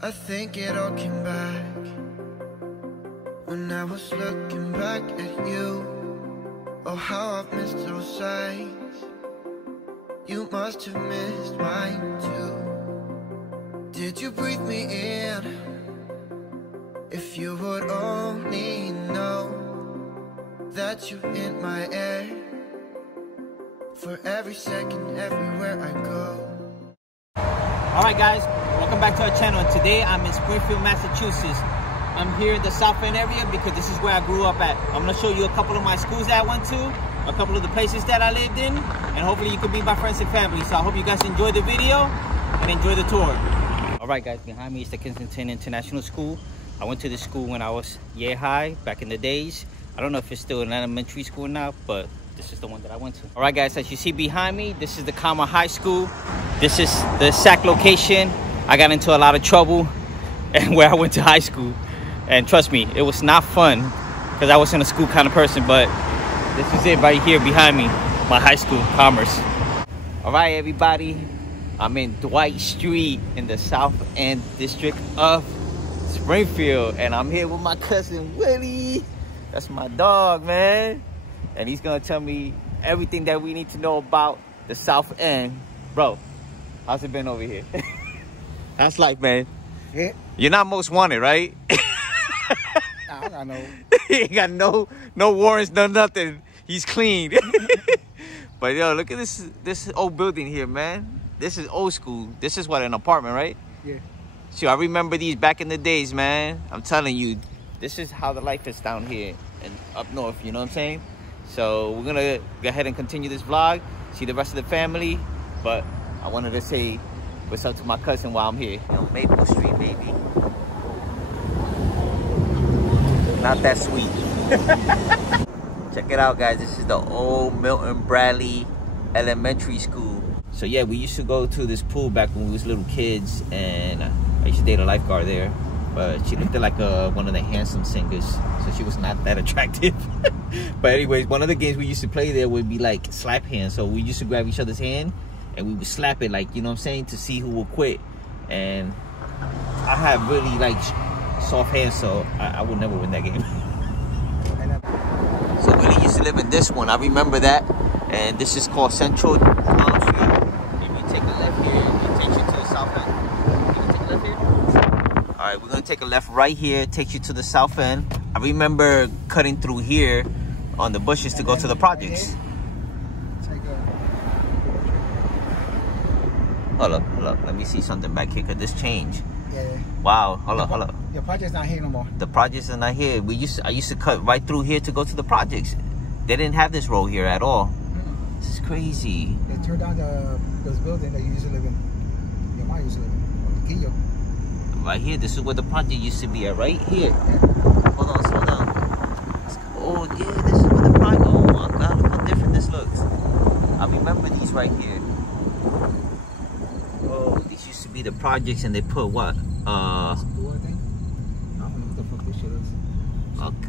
I think it all came back when I was looking back at you. Oh, how I've missed those sights. You must have missed mine too. Did you breathe me in? If you would only know that you're in my air, for every second, everywhere I go. Alright guys, welcome back to our channel. And today I'm in Springfield, Massachusetts. I'm here in the South End area because this is where I grew up at. I'm going to show you a couple of my schools that I went to, a couple of the places that I lived in, and hopefully you can be my friends and family. So I hope you guys enjoy the video and enjoy the tour. Alright guys, behind me is the Kensington International School. I went to this school when I was year high, back in the days. I don't know if it's still an elementary school now, but this is the one that I went to. All right, guys, as you see behind me, this is the Comma High School. This is the exact location. I got into a lot of trouble and where I went to high school. And trust me, it was not fun because I wasn't a school kind of person, but this is it right here behind me, my high school, Commerce. All right, everybody, I'm in Dwight Street in the South End district of Springfield, and I'm here with my cousin Willie. That's my dog, man. And he's gonna tell me everything that we need to know about the South End. Bro, how's it been over here? How's life, man? Yeah. You're not most wanted, right? Nah, I got no. He ain't got no warrants, no nothing. He's clean. But yo, look at this old building here, man. This is old school. This is what, an apartment, right? Yeah. So I remember these back in the days, man. I'm telling you, this is how the life is down here and up north, you know what I'm saying? So we're gonna go ahead and continue this vlog, see the rest of the family, but I wanted to say what's up to my cousin while I'm here. You know, Maple Street, baby. Not that sweet. Check it out, guys. This is the old Milton Bradley Elementary School. So yeah, we used to go to this pool back when we was little kids, and I used to date a lifeguard there. But she looked like one of the handsome singers, so she was not that attractive. But anyways, one of the games we used to play there would be like slap hands. So we used to grab each other's hand and we would slap it, like, you know what I'm saying, to see who will quit. And I had really like soft hands, so I would never win that game. So Willie used to live in this one. I remember that. And this is called Central Street. If you take a left here, it takes you to the South End. You can take a left here. All right, we're gonna take a left right here. It takes you to the South End. I remember cutting through here on the bushes to go to the projects. Hold up. Let me see something back here. Could this change? Yeah. Wow. Hold up. The project's not here no more. The projects are not here. I used to cut right through here to go to the projects. They didn't have this road here at all. This is crazy. They turned down those buildings that you used to live in. Your mom used to live in. Right here, this is where the project used to be at, right here. Hold on, slow down. Oh yeah, this is where the project. Oh my God, look how different this looks. I remember these right here. Oh, these used to be the projects, and they put what?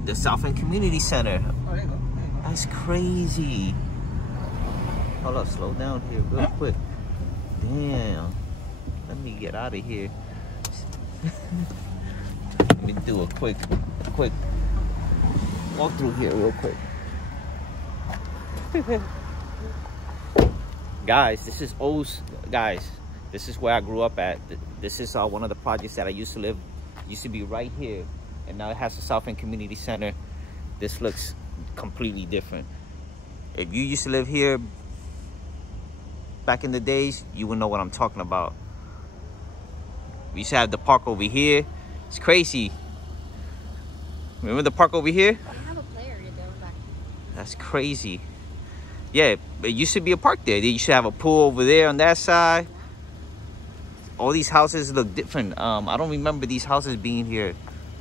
The South End Community Center. Oh, there you go. That's crazy. Hold up, slow down here real quick. Damn. Let me get out of here. Let me do a quick walk through here real quick. Guys, this is old. Guys, this is where I grew up at. This is one of the projects that I used to live. Used to be right here, and now it has the South End Community Center. This looks completely different. If you used to live here back in the days, you would know what I'm talking about. We used to have the park over here. It's crazy. Remember the park over here? They have a play area though back here. That's crazy. Yeah, it used to be a park there. They used to have a pool over there on that side. All these houses look different. I don't remember these houses being here.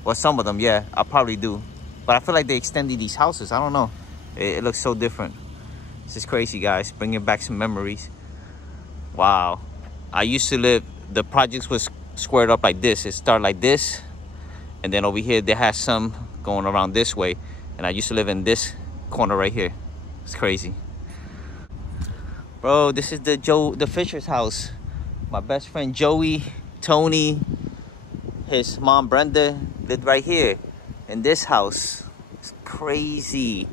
Well, some of them, yeah, I probably do. But I feel like they extended these houses. I don't know. It looks so different. This is crazy, guys. Bringing back some memories. Wow. I used to live, the projects was squared up like this. It started like this, and then over here they had some going around this way, and I used to live in this corner right here. It's crazy. Bro, this is the Fisher's house. My best friend Joey, Tony, his mom Brenda lived right here in this house. It's crazy.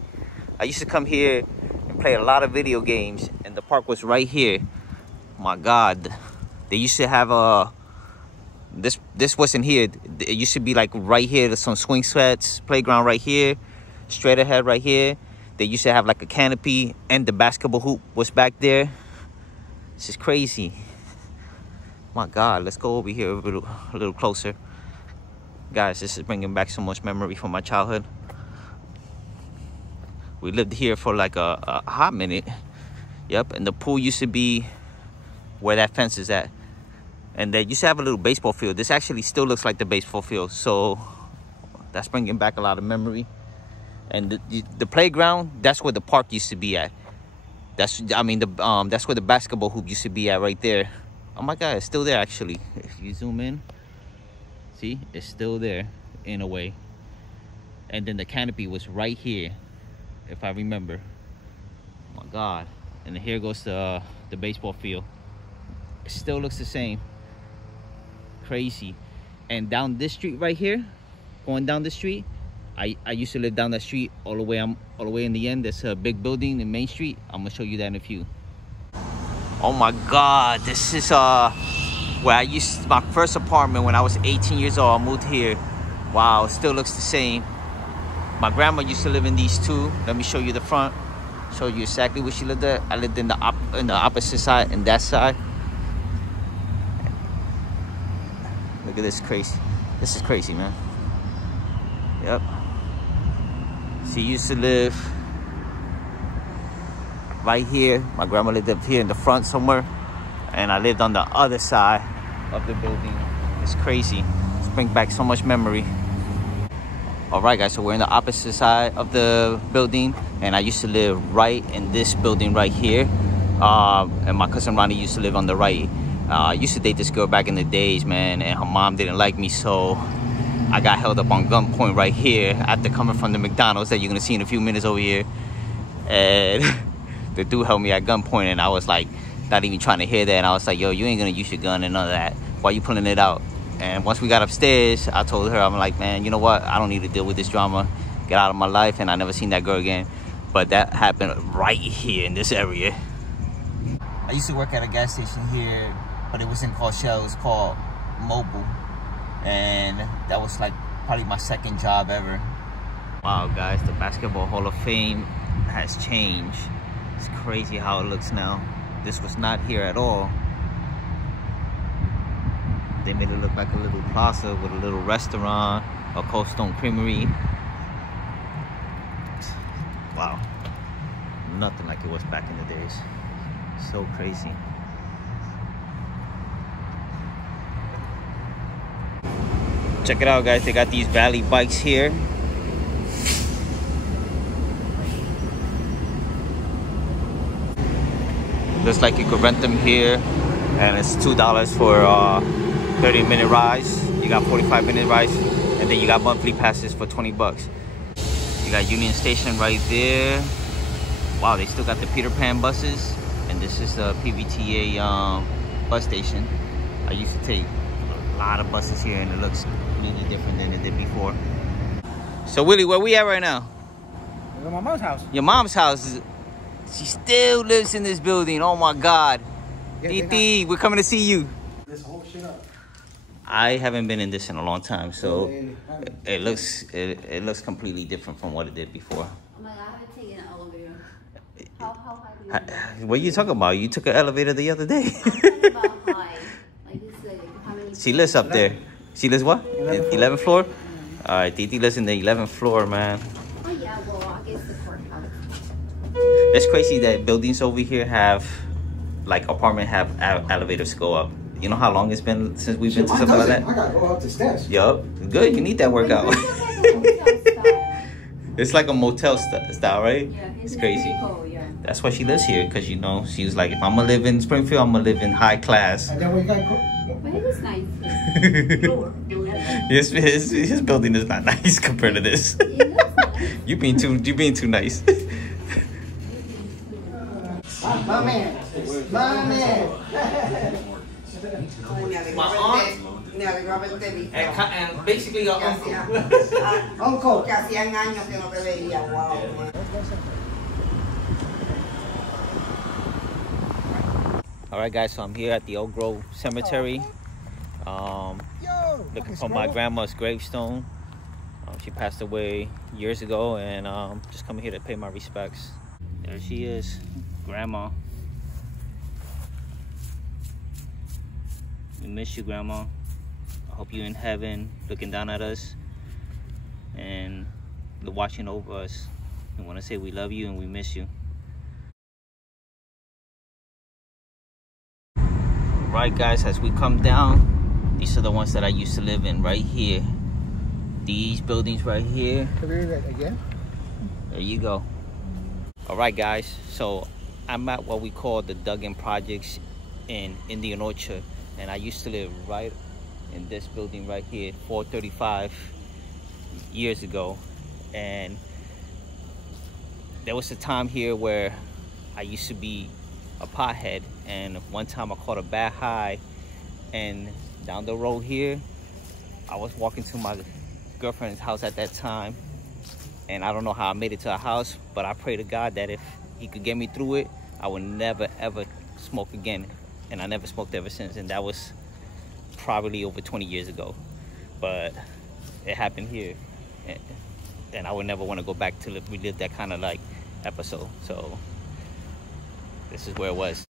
I used to come here and play a lot of video games, and the park was right here. My God, they used to have a this wasn't here. It used to be like right here. There's some swing sets, playground right here, straight ahead right here. They used to have like a canopy, and the basketball hoop was back there. This is crazy. My God, let's go over here a little closer. Guys, this is bringing back so much memory from my childhood. We lived here for like a hot minute. Yep, and the pool used to be where that fence is at. And they used to have a little baseball field. This actually still looks like the baseball field. So that's bringing back a lot of memory. And the playground, that's where the park used to be at. That's where the basketball hoop used to be at right there. Oh my God, it's still there actually. If you zoom in, see, it's still there in a way. And then the canopy was right here, if I remember. Oh my God. And here goes the baseball field. It still looks the same. Crazy. And down this street right here, going down the street, I used to live down that street all the way in the end. There's a big building in Main Street. I'm gonna show you that in a few. Oh my God, this is where my first apartment when I was 18 years old. I moved here. Wow, it still looks the same. My grandma used to live in these two. Let me show you the front. Show you exactly where she lived at. I lived in the opposite side, and that side. Look at this crazy. This is crazy, man. Yep. She used to live right here. My grandma lived up here in the front somewhere, and I lived on the other side of the building. It's crazy. It's bringing back so much memory. All right, guys, so we're in the opposite side of the building, and I used to live right in this building right here. And my cousin Ronnie used to live on the right. I used to date this girl back in the days, man, and her mom didn't like me, so I got held up on gunpoint right here after coming from the McDonald's that you're gonna see in a few minutes over here. And the dude held me at gunpoint, and I was like, not even trying to hear that. And I was like, yo, you ain't gonna use your gun and none of that. Why you pulling it out? And once we got upstairs, I told her, I'm like, man, you know what? I don't need to deal with this drama. Get out of my life. And I never seen that girl again. But that happened right here in this area. I used to work at a gas station here, but it wasn't called Shell. It was called Mobile. And that was like probably my second job ever. Wow, guys, the Basketball Hall of Fame has changed. It's crazy how it looks now. This was not here at all. They made it look like a little plaza with a little restaurant, a Cold Stone Creamery. Wow. Nothing like it was back in the days. So crazy. Check it out, guys. They got these Valley bikes here. Looks like you could rent them here, and it's $2 for 30-minute rides. You got 45-minute rides, and then you got monthly passes for 20 bucks. You got Union Station right there. Wow, they still got the Peter Pan buses, and this is the PVTA bus station. I used to take a lot of buses here, and it looks completely different than it did before. So Willie, where we at right now? We're at my mom's house. Your mom's house. She still lives in this building. Oh my God. Yeah, Titi, we're coming to see you. This whole shit up. I haven't been in this in a long time, so it looks completely different from what it did before. Oh my God, I haven't taken an elevator. How high do you What are you talking about? You took an elevator the other day. I'm talking about high. Like this, like how many? She lives up there. She lives what? 11th floor? All right, Titi lives in the 11th floor, man. Oh yeah, well I guess the courthouse. It's crazy that buildings over here have, like apartment have elevators go up. You know how long it's been since we've been to something like that? I gotta go up the steps. Yup. Good, you need that workout. It's like a motel style, right? Yeah, it's crazy. Cool, yeah. That's why she lives here, because you know, she was like, if I'm gonna live in Springfield, I'm gonna live in high class. And then we gotta go. But it is nice. His building is not nice compared to this. You being too nice. My man. My aunt Me alegro haberte visto. And basically your uncle. Uncle. Que hacían años que no te veía. Wow. All right, guys. So I'm here at the Oak Grove Cemetery, looking for my grandma's gravestone. She passed away years ago, and just coming here to pay my respects. There she is, Grandma. We miss you, Grandma. I hope you're in heaven looking down at us and watching over us. I want to say we love you and we miss you. Right, guys, as we come down, these are the ones that I used to live in right here. These buildings right here. Again? There you go. All right, guys, so I'm at what we call the Duggan Projects in Indian Orchard, and I used to live right in this building right here 435 years ago. And there was a time here where I used to be a pothead, and one time I caught a bad high, and down the road here I was walking to my girlfriend's house at that time, and I don't know how I made it to her house, but I pray to God that if he could get me through it, I would never ever smoke again. And I never smoked ever since, and that was probably over 20 years ago. But it happened here, and I would never want to go back to relive that kind of like episode. So this is where it was.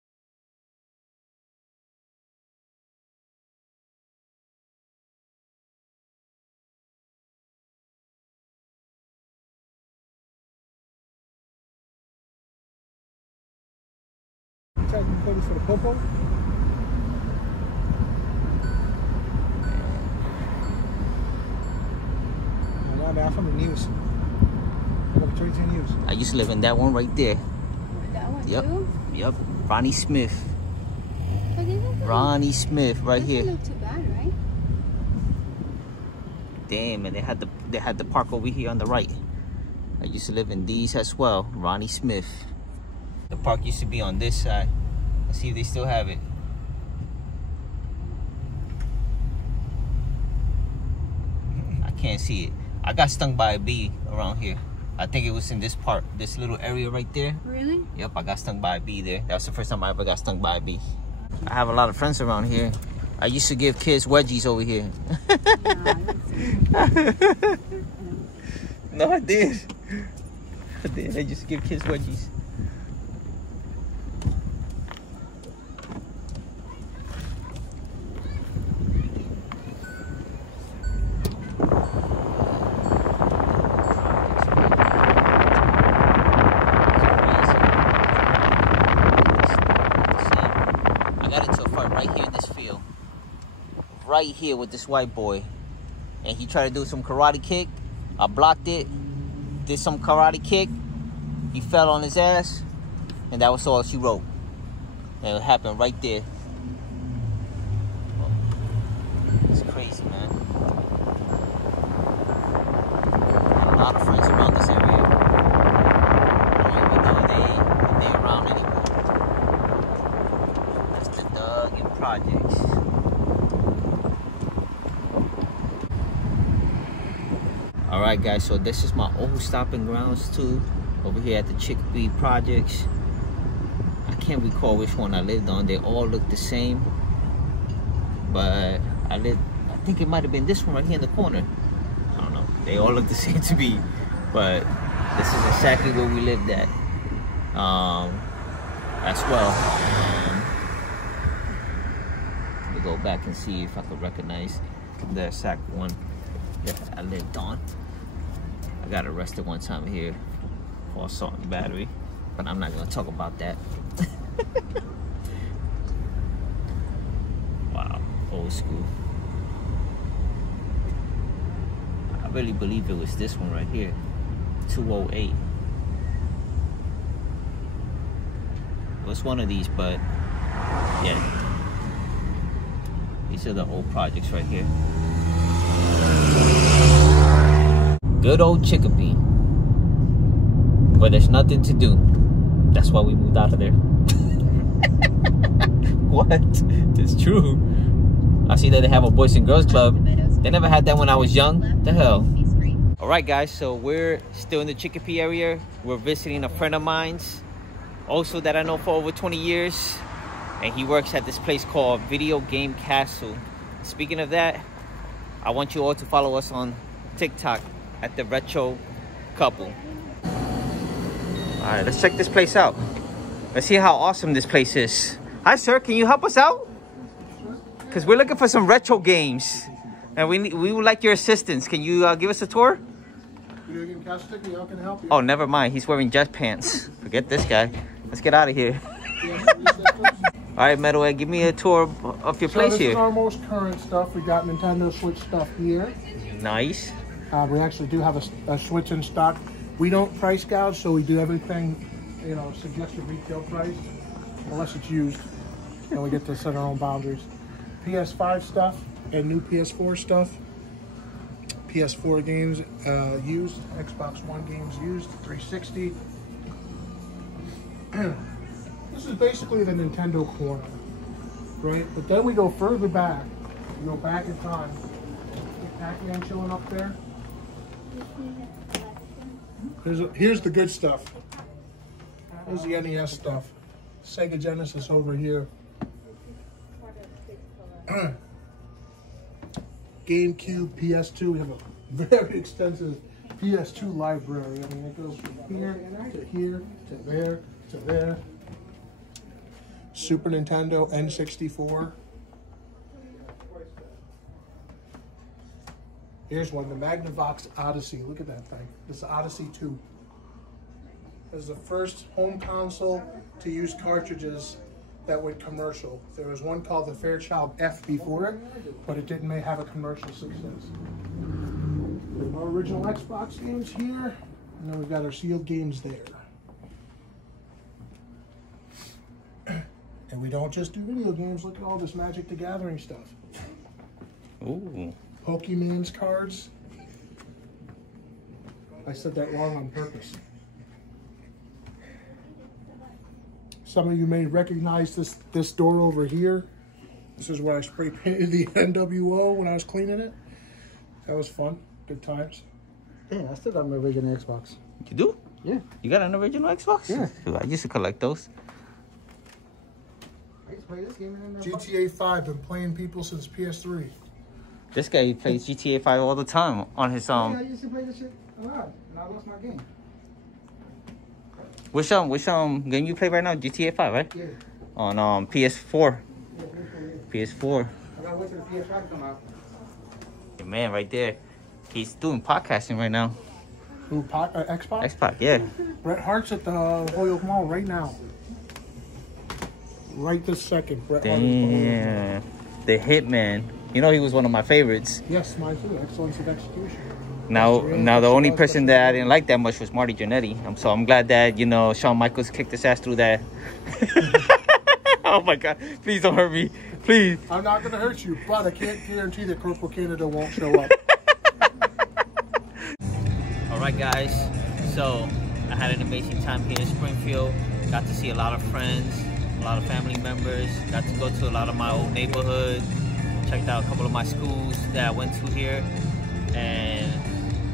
For the popo? No, man, I'm from the news. I got 22 news. I used to live in that one right there. That one Yep. too? Yep. Ronnie Smith. But it doesn't Ronnie Smith right doesn't here. look too bad, right? Damn, and they had the park over here on the right. I used to live in these as well. Ronnie Smith. The park used to be on this side. Let's see if they still have it. I can't see it. I got stung by a bee around here. I think it was in this part, this little area right there. Really? Yep, I got stung by a bee there. That was the first time I ever got stung by a bee. I have a lot of friends around here. I used to give kids wedgies over here. No, I did. I did. I used to give kids wedgies. Right here with this white boy, and he tried to do some karate kick. I blocked it, did some karate kick, he fell on his ass, and that was all she wrote. And it happened right there. It's crazy, man. Got a lot of friends around this area. I don't even know if they around anymore. That's the Duggan Projects. Alright, guys, so this is my old stomping grounds too, over here at the Chickpea Projects. I can't recall which one I lived on. They all look the same, but I think it might have been this one right here in the corner. I don't know, they all look the same to me, but this is exactly where we lived at as well. Let me go back and see if I could recognize the exact one that I lived on. I got arrested one time here for assault and battery, but I'm not gonna talk about that. Wow, old school. I really believe it was this one right here, 208. It was one of these, but yeah, these are the old projects right here. Good old Chickpea, but there's nothing to do. That's why we moved out of there. What? It's true. I see that they have a Boys and Girls Club. They never had that when I was young. The hell. All right, guys, so we're still in the Chickpea area. We're visiting a friend of mine's, also that I know for over 20 years. And he works at this place called Video Game Castle. Speaking of that, I want you all to follow us on TikTok at the Retro Couple. All right, let's check this place out. Let's see how awesome this place is. Hi, sir, can you help us out? Because we're looking for some retro games. And we would like your assistance. Can you give us a tour? Video Game Castle, how can I help you? Oh, never mind. He's wearing jet pants. Forget this guy. Let's get out of here. All right, Metalhead, give me a tour of your place this here. This is our most current stuff. We got Nintendo Switch stuff here. Nice. We actually do have a Switch in stock. We don't price gouge, so we do everything, you know, suggested retail price, unless it's used. And we get to set our own boundaries. PS5 stuff and new PS4 stuff. PS4 games used, Xbox One games used, 360. This is basically the Nintendo corner, right? But then we go further back. We go back in time. Pac-Man chilling up there. Here's the good stuff. Here's the NES stuff. Sega Genesis over here. GameCube, PS2. We have a very extensive PS2 library. I mean, it goes from here to here to there to there. Super Nintendo, N64. Here's one, the Magnavox Odyssey. Look at that thing. This is Odyssey 2. This is the first home console to use cartridges that went commercial. There was one called the Fairchild F before it, but it didn't have a commercial success. We have our original Xbox games here, and then we've got our sealed games there. And we don't just do video games. Look at all this Magic the Gathering stuff. Ooh. Pokemon's cards. I said that wrong on purpose. Some of you may recognize this door over here. This is where I spray painted the NWO when I was cleaning it. That was fun. Good times. Yeah, I still got my original Xbox. You do? Yeah. You got an original Xbox? Yeah. I used to collect those. I used to play this game in GTA 5. Been playing people since PS3. This guy plays GTA 5 all the time on his Yeah, I used to play this shit a lot, and I lost my game. Which game you play right now? GTA 5, right? Yeah. On PS4. Yeah, PS4. I gotta wait for the PS5 to come out. Your man right there. He's doing podcasting right now. Ooh, Xbox? Xbox, yeah. Bret Hart's at the Holyoke Mall right now. Right this second. Bret Hart is Damn. The Hitman. You know he was one of my favorites. Yes, mine too. Excellence of execution. Now the only person that I didn't like that much was Marty Jannetty. So I'm glad that, you know, Shawn Michaels kicked his ass through that. Oh my God. Please don't hurt me. Please. I'm not going to hurt you, but I can't guarantee that Corporal Canada won't show up. All right, guys. So I had an amazing time here in Springfield. Got to see a lot of friends, a lot of family members. Got to go to a lot of my old neighborhood. Checked out a couple of my schools that I went to here. And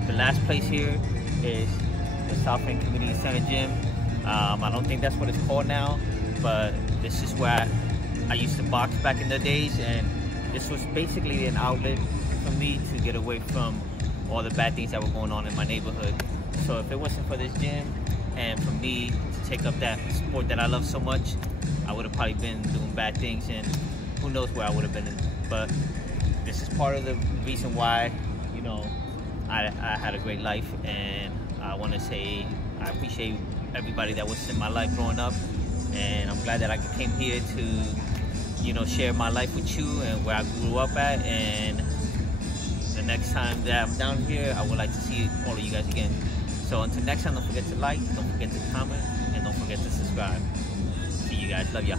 the last place here is the South End Community Center Gym. I don't think that's what it's called now, but this is where I used to box back in the days, and this was basically an outlet for me to get away from all the bad things that were going on in my neighborhood. So if it wasn't for this gym and for me to take up that sport that I love so much, I would have probably been doing bad things, and who knows where I would have been in. But this is part of the reason why, you know, I had a great life, and I want to say I appreciate everybody that was in my life growing up, and I'm glad that I came here to, you know, share my life with you and where I grew up at. And the next time that I'm down here, I would like to see all of you guys again. So until next time, don't forget to like, don't forget to comment, and don't forget to subscribe. See you guys. Love ya.